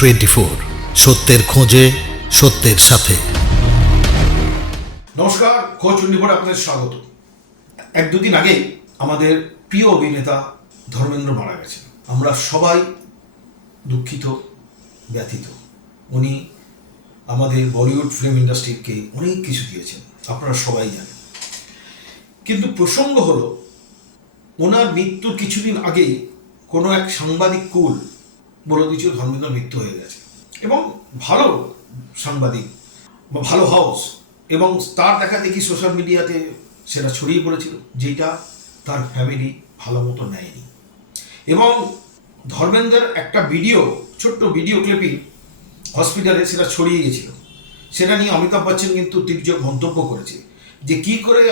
ঘোষ 24 সত্যের খোঁজে সত্যের সাথে। নমস্কার, ঘোষ 24 আপনাদের স্বাগত। এক দুদিন আগে আমাদের প্রিয় অভিনেতা ধর্মেন্দ্র মারা গেছেন। আমরা সবাই দুঃখিত, ব্যথিত। উনি আমাদের বলিউড ফিল্ম ইন্ডাস্ট্রিকে অনেক কিছু দিয়েছেন, আপনারা সবাই জানেন। কিন্তু প্রসঙ্গ হলো, ওনার মৃত্যুর কিছুদিন আগেই কোনো এক সাংবাদিক কুল বলে দিয়েছিল ধর্মেন্দ্র মৃত্যু হয়ে গেছে, এবং ভালো সাংবাদিক বা ভালো হাউস, এবং তার দেখা দেখি সোশ্যাল মিডিয়াতে সেটা ছড়িয়ে পড়েছিল, যেটা তার ফ্যামিলি ভালো মতো নেয়নি। এবং ধর্মেন্দ্রের একটা ভিডিও, ছোট্ট ভিডিও ক্লিপিং হসপিটালে সেটা ছড়িয়ে গেছিল। সেটা নিয়ে অমিতাভ বচ্চন কিন্তু তির্যক মন্তব্য করেছে যে কী করে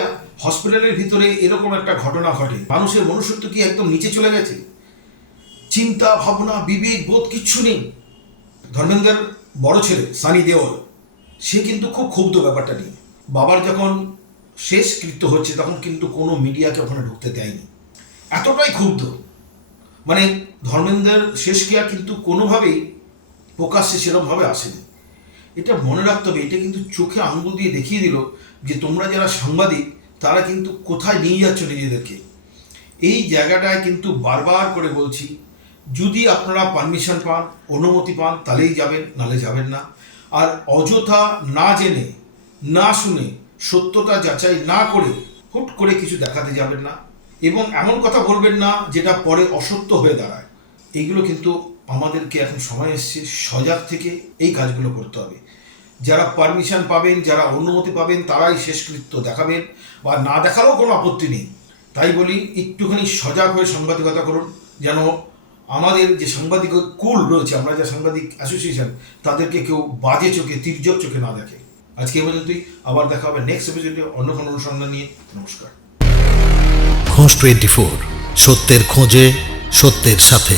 হসপিটালের ভিতরে এরকম একটা ঘটনা ঘটে, মানুষের মনুষ্যত্ব কি একদম নিচে চলে গেছে, চিন্তা ভাবনা বিবেক বোধ কিচ্ছু নেই। ধর্মেন্দ্রের বড় ছেলে সানি দেওল, সে কিন্তু খুব ক্ষুব্ধ ব্যাপারটা নিয়ে। বাবার যখন শেষ কৃত্য হচ্ছে তখন কিন্তু কোনো মিডিয়াকে ওখানে ঢুকতে দেয়নি, এতটাই ক্ষুব্ধ। মানে ধর্মেন্দ্রের শেষক্রিয়া কিন্তু কোনোভাবেই প্রকাশ্যে সেরকমভাবে আসেনি। এটা মনে রাখতে হবে, এটা কিন্তু চোখে আঙুল দিয়ে দেখিয়ে দিল যে তোমরা যারা সাংবাদিক তারা কিন্তু কোথায় নিয়ে যাচ্ছ নিজেদেরকে। এই জায়গাটায় কিন্তু বারবার করে বলছি, যদি আপনারা পারমিশন পান, অনুমতি পান, তাহলেই যাবেন, নাহলে যাবেন না। আর অযথা না জেনে না শুনে সত্যতা যাচাই না করে হুট করে কিছু দেখাতে যাবেন না, এবং এমন কথা বলবেন না যেটা পরে অসত্য হয়ে দাঁড়ায়। এইগুলো কিন্তু আমাদেরকে এখন সময় এসছে সজাগ থেকে এই কাজগুলো করতে হবে। যারা পারমিশন পাবেন, যারা অনুমতি পাবেন, তারাই শেষকৃত্য দেখাবেন, বা না দেখালেও কোনো আপত্তি নেই। তাই বলি, একটুখানি সজাগ হয়ে সাংবাদিকতা করুন, যেন আমাদের যে সাংবাদিক কুল রয়েছে, আমরা যে সাংবাদিক অ্যাসোসিয়েশন, তাদেরকে কেউ বাজে চোখে, তির্যক চোখে না দেখে। আজকে এই পর্যন্তই, আবার দেখা হবে নেক্সট এপিসোডে অন্য কোনো অনুসন্ধান নিয়ে। নমস্কার। ঘোষ 24 সত্যের খোঁজে সত্যের সাথে।